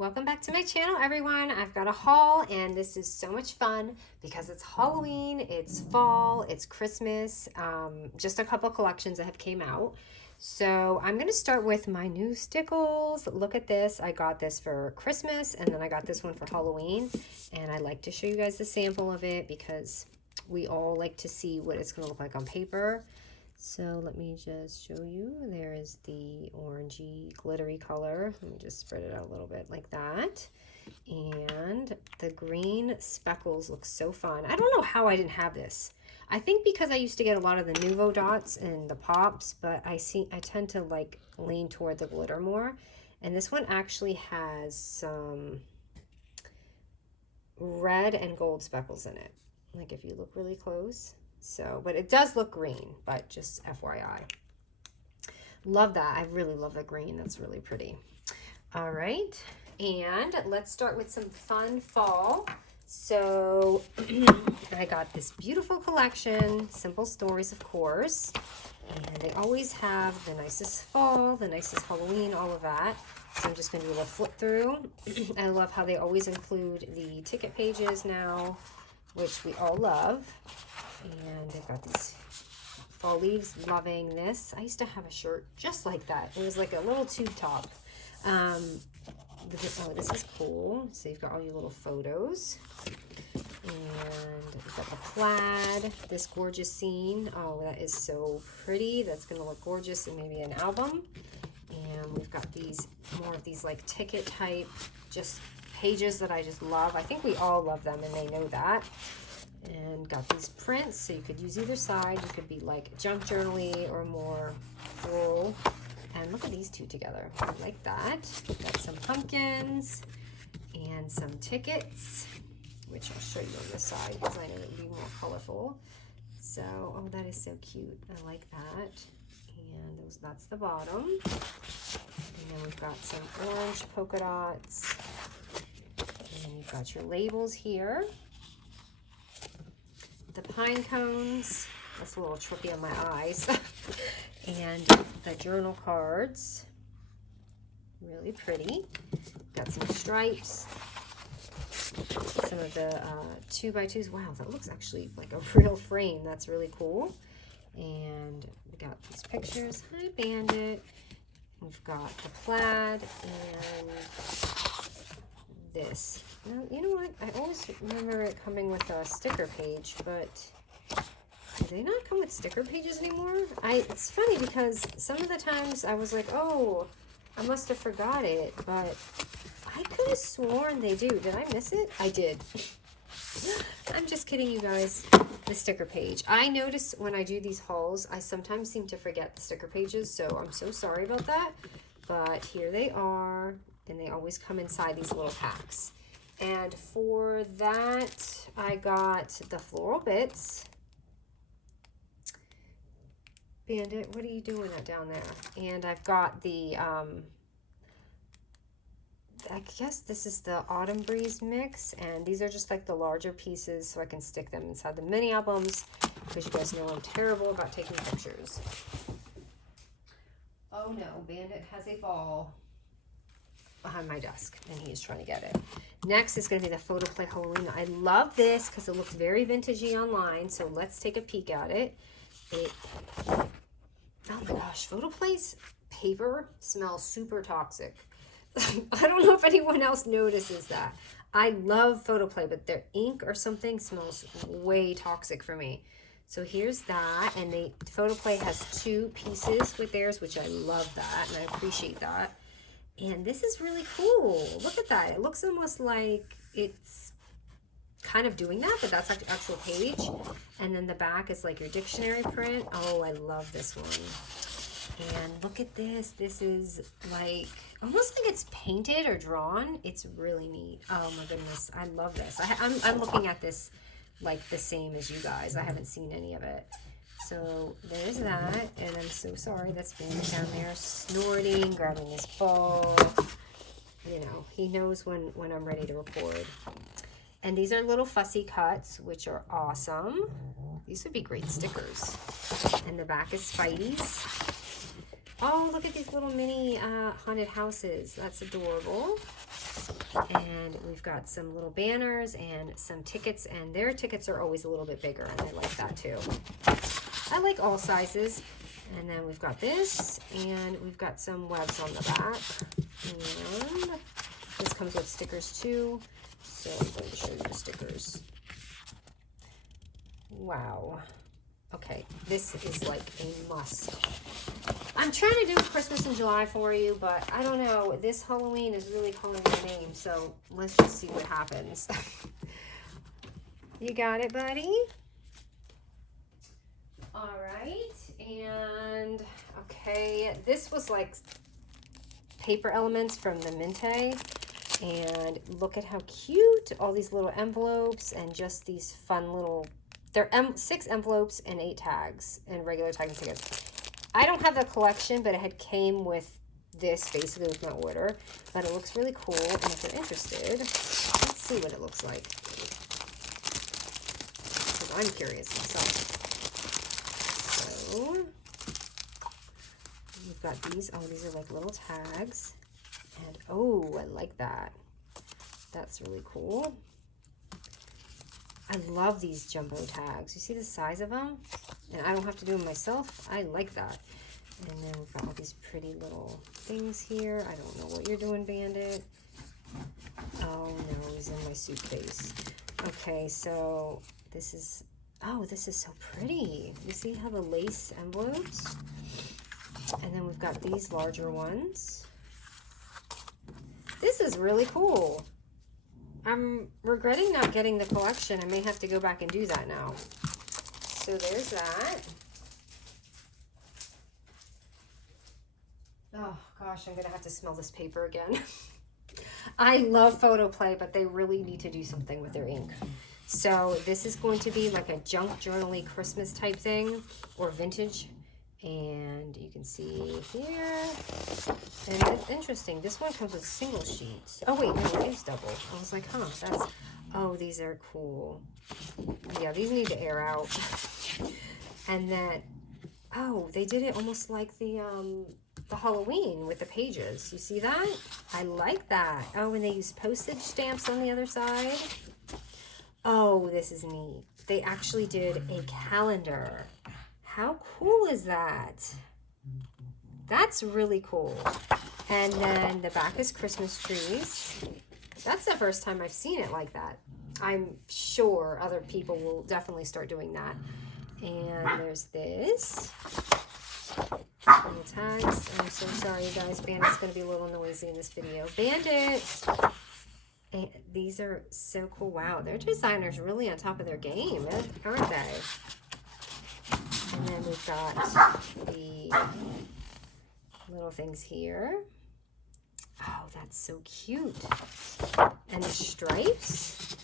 Welcome back to my channel, everyone. I've got a haul and this is so much fun because it's Halloween, it's fall, it's Christmas, just a couple collections that have came out. So I'm going to start with my new Stickles. Look at this. I got this for Christmas and then I got this one for Halloween, and I like to show you guys the sample of it because we all like to see what it's going to look like on paper. So let me just show you. There is the orangey glittery color. Let me just spread it out a little bit like that. And the green speckles look so fun. I don't know how I didn't have this. I think because I used to get a lot of the Nuvo dots and the pops, but I tend to like lean toward the glitter more. And this one actually has some red and gold speckles in it. Like if you look really close. So, but it does look green, but just FYI. Love that. I really love the green. That's really pretty. All right. And let's start with some fun fall. So I got this beautiful collection, Simple Stories, of course. And they always have the nicest fall, the nicest Halloween, all of that. So I'm just going to do a little flip through. I love how they always include the ticket pages now, which we all love. And they've got these fall leaves. Loving this. I used to have a shirt just like that. It was like a little tube top. Oh, this is cool. So you've got all your little photos. And you've got the plaid, this gorgeous scene. Oh, that is so pretty. That's going to look gorgeous in maybe an album. And we've got these, more of these like ticket type, just pages that I just love. I think we all love them and they know that. And got these prints, so you could use either side. You could be like junk journaly or more floral. And look at these two together. I like that. Got some pumpkins and some tickets, which I'll show you on this side because I know it would be more colorful. So, oh, that is so cute. I like that. And that's the bottom. And then we've got some orange polka dots. And you've got your labels here. The pine cones, that's a little tricky on my eyes, and the journal cards, really pretty. Got some stripes, some of the 2x2s. Wow, that looks actually like a real frame. That's really cool. And we got these pictures. Hi, Bandit. We've got the plaid and this. Now, you know what? I always remember it coming with a sticker page, but do they not come with sticker pages anymore? It's funny because some of the times I was like, oh, I must have forgot it, but I could have sworn they do. Did I miss it? I did. I'm just kidding, you guys. The sticker page. I notice when I do these hauls, I sometimes seem to forget the sticker pages, so I'm so sorry about that. But here they are, and they always come inside these little packs. And for that, I got the floral bits. Bandit, what are you doing down there? And I've got the, I guess this is the Autumn Breeze mix. And these are just like the larger pieces so I can stick them inside the mini albums because you guys know I'm terrible about taking pictures. Oh no, Bandit has a ball behind my desk and he's trying to get it. Next is going to be the Photoplay Halloween. I love this because it looks very vintagey online, so let's take a peek at it. Oh my gosh, Photoplay's paper smells super toxic. I don't know if anyone else notices that. I love Photoplay, but their ink or something smells way toxic for me. So here's that, and Photoplay has two pieces with theirs, which I love that, and I appreciate that. And this is really cool. Look at that. It looks almost like it's kind of doing that, but that's like the actual page. And then the back is like your dictionary print. Oh, I love this one. And look at this. This is like almost like it's painted or drawn. It's really neat. Oh my goodness. I love this. I'm looking at this like the same as you guys. I haven't seen any of it. So there's that, and I'm so sorry that's being down there snorting, grabbing his ball. You know, he knows when I'm ready to record. And these are little fussy cuts, which are awesome. These would be great stickers. And the back is Spidey's. Oh, look at these little mini haunted houses. That's adorable. And we've got some little banners and some tickets, and their tickets are always a little bit bigger, and I like that too. I like all sizes. And then we've got this, and we've got some webs on the back. And this comes with stickers too. So I'm going to show you the stickers. Wow. Okay, this is like a must. I'm trying to do Christmas in July for you, but I don't know. This Halloween is really calling my name, so let's just see what happens. You got it, buddy? All right, and okay, this was like paper elements from the Mintay, and look at how cute, all these little envelopes and just these fun little, they're 6 envelopes and 8 tags and regular tagging tickets. I don't have the collection, but it had came with this basically with my order, but it looks really cool, and if you're interested, let's see what it looks like, because I'm curious myself. So we've got these. Oh, these are like little tags. And oh, I like that. That's really cool. I love these jumbo tags. You see the size of them? And I don't have to do them myself. I like that. And then we've got all these pretty little things here. I don't know what you're doing, Bandit. Oh no, he's in my suitcase. Okay, so this is, oh, this is so pretty. You see how the lace envelopes? And then we've got these larger ones. This is really cool. I'm regretting not getting the collection. I may have to go back and do that now. So there's that. Oh gosh, I'm gonna have to smell this paper again. I love Photoplay, but they really need to do something with their ink. So this is going to be like a junk journal-y Christmas type thing, or vintage. And you can see here, and it's interesting, this one comes with single sheets. Oh wait, no, it is double. I was like, huh, that's, oh, these are cool. Yeah, these need to air out. And then, oh, they did it almost like the Halloween with the pages. You see that? I like that. Oh, and they use postage stamps on the other side. Oh, this is neat. They actually did a calendar. How cool is that? That's really cool. And then the back is Christmas trees. That's the first time I've seen it like that. I'm sure other people will definitely start doing that. And there's this. Little tags. I'm so sorry, you guys. Bandit's going to be a little noisy in this video. Bandit! And these are so cool. Wow, their designers really on top of their game, aren't they? And then we've got the little things here. Oh, that's so cute. And the stripes.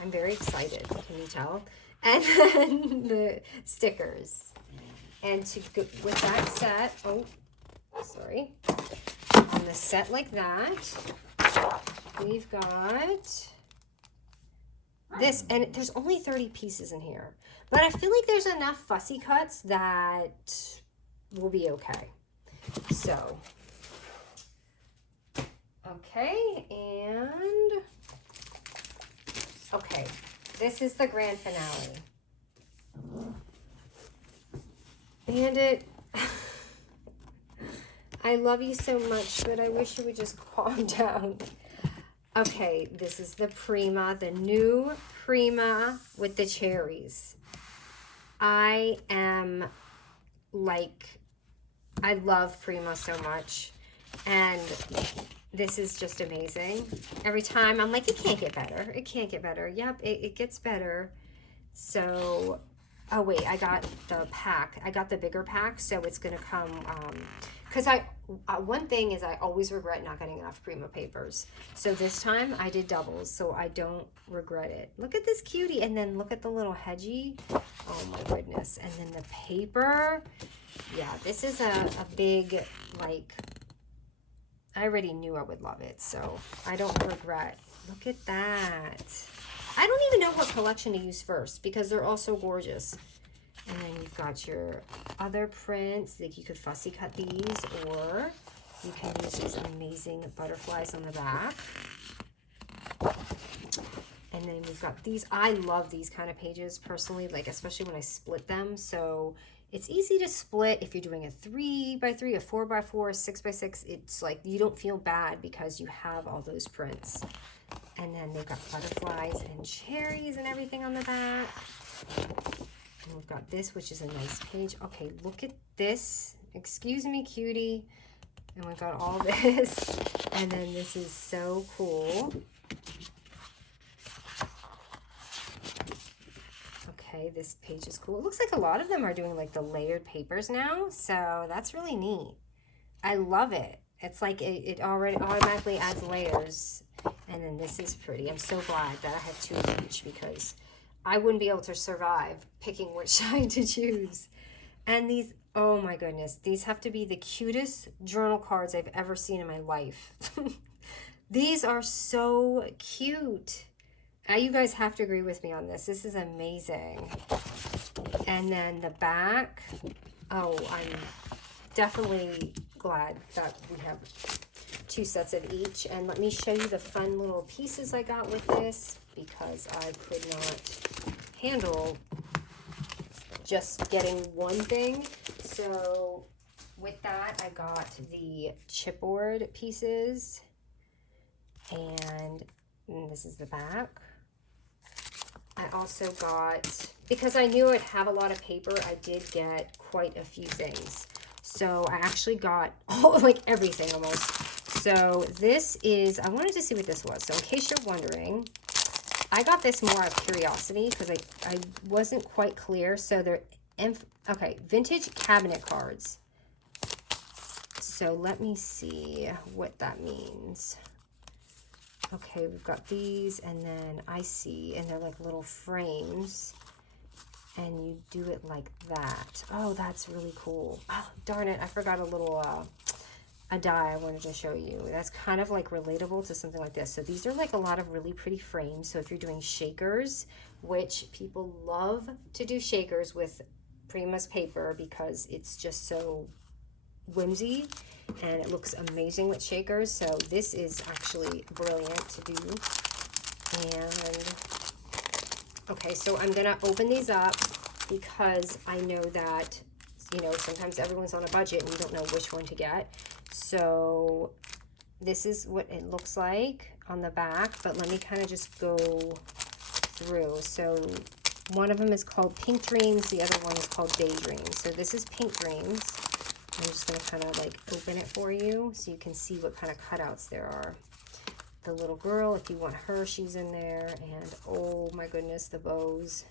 I'm very excited, can you tell? And then the stickers. And to go with that set, oh, sorry. On the set like that, we've got this, and there's only 30 pieces in here. But I feel like there's enough fussy cuts that will be okay. So, okay, and, okay, this is the grand finale. Bandit, I love you so much, but I wish you would just calm down. Okay, this is the Prima, the new Prima with the cherries. I am like, I love Prima so much, and this is just amazing. Every time I'm like, it can't get better. It can't get better. Yep, it gets better. So, oh wait, I got the pack. I got the bigger pack, so it's gonna come, because one thing is I always regret not getting enough Prima papers. So this time I did doubles, so I don't regret it. Look at this cutie, and then look at the little hedgie. Oh my goodness. And then the paper. Yeah, this is a big, like, I already knew I would love it, so I don't regret. Look at that. I don't even know what collection to use first because they're all so gorgeous. And then you've got your other prints. Like you could fussy cut these, or you can use these amazing butterflies on the back. And then we've got these. I love these kind of pages personally, like especially when I split them. So it's easy to split if you're doing a 3x3, a 4x4, 6x6. It's like you don't feel bad because you have all those prints. And then they've got butterflies and cherries and everything on the back. And we've got this, which is a nice page. Okay, look at this. Excuse me, cutie. And we've got all this. And then this is so cool. Okay, this page is cool. It looks like a lot of them are doing like the layered papers now. So that's really neat. I love it. It's like it already automatically adds layers. And then this is pretty. I'm so glad that I have two of each because I wouldn't be able to survive picking which side to choose. And these, oh my goodness, these have to be the cutest journal cards I've ever seen in my life. These are so cute. You guys have to agree with me on this. This is amazing. And then the back, oh, I'm definitely glad that we have two sets of each. And let me show you the fun little pieces I got with this because I could not handle just getting one thing. So with that, I got the chipboard pieces, and this is the back. I also got, because I knew I'd have a lot of paper, I did get quite a few things. So I actually got like everything almost. So this is, I wanted to see what this was. So in case you're wondering, I got this more out of curiosity because I wasn't quite clear. So they're, okay, vintage cabinet cards. So let me see what that means. Okay, we've got these, and then I see, and they're like little frames, and you do it like that. Oh, that's really cool. Oh, darn it, I forgot a little, a die I wanted to show you. That's kind of like relatable to something like this. So these are like a lot of really pretty frames. So if you're doing shakers, which people love to do shakers with Prima's paper because it's just so whimsy and it looks amazing with shakers. So this is actually brilliant to do. And okay, so I'm gonna open these up because I know that, you know, sometimes everyone's on a budget and you don't know which one to get. So this is what it looks like on the back, but let me kind of just go through. So one of them is called Pink Dreams, the other one is called Daydream. So this is Pink Dreams. I'm just going to kind of like open it for you so you can see what kind of cutouts there are. The little girl, if you want her, she's in there. And oh my goodness, the bows.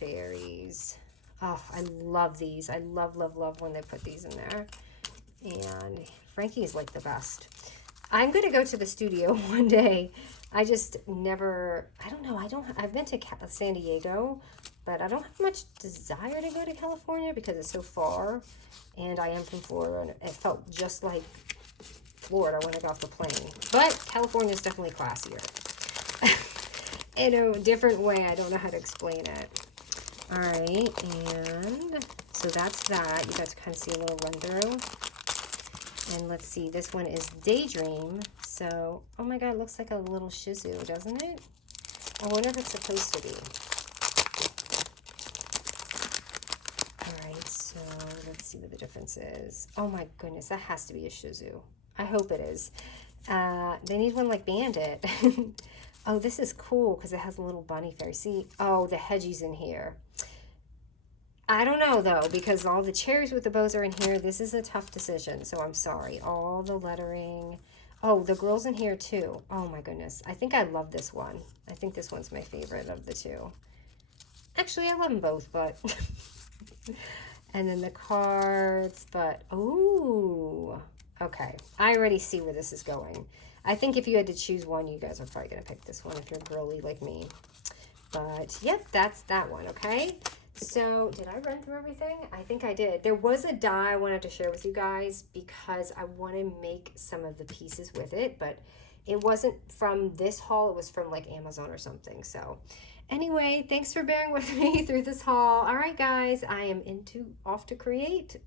Fairies. Oh, I love these. I love, love, love when they put these in there. And Frankie is like the best. I'm going to go to the studio one day. I just never, I don't know. I've been to San Diego, but I don't have much desire to go to California because it's so far. And I am from Florida, and it felt just like Florida when I got off the plane. But California is definitely classier. In a different way. I don't know how to explain it. All right, and so that's that. You guys kind of see a little run through. And let's see, this one is Daydream. So, oh my God, it looks like a little Shih Tzu, doesn't it? I wonder if it's supposed to be. All right, so let's see what the difference is. Oh my goodness, that has to be a Shih Tzu. I hope it is. They need one like Bandit. Oh, this is cool because it has a little bunny fairy. See, oh, the hedgies in here. I don't know though, because all the cherries with the bows are in here. This is a tough decision, so I'm sorry. All the lettering. Oh, the girl's in here too. Oh my goodness. I think I love this one. I think this one's my favorite of the two. Actually, I love them both, but... And then the cards, but... Oh, okay. I already see where this is going. I think if you had to choose one, you guys are probably going to pick this one if you're girly like me. But, yep, that's that one, okay? So, did I run through everything? I think I did. There was a die I wanted to share with you guys because I want to make some of the pieces with it, but it wasn't from this haul. It was from like Amazon or something. So, Anyway, thanks for bearing with me through this haul. All right, guys, I am off to create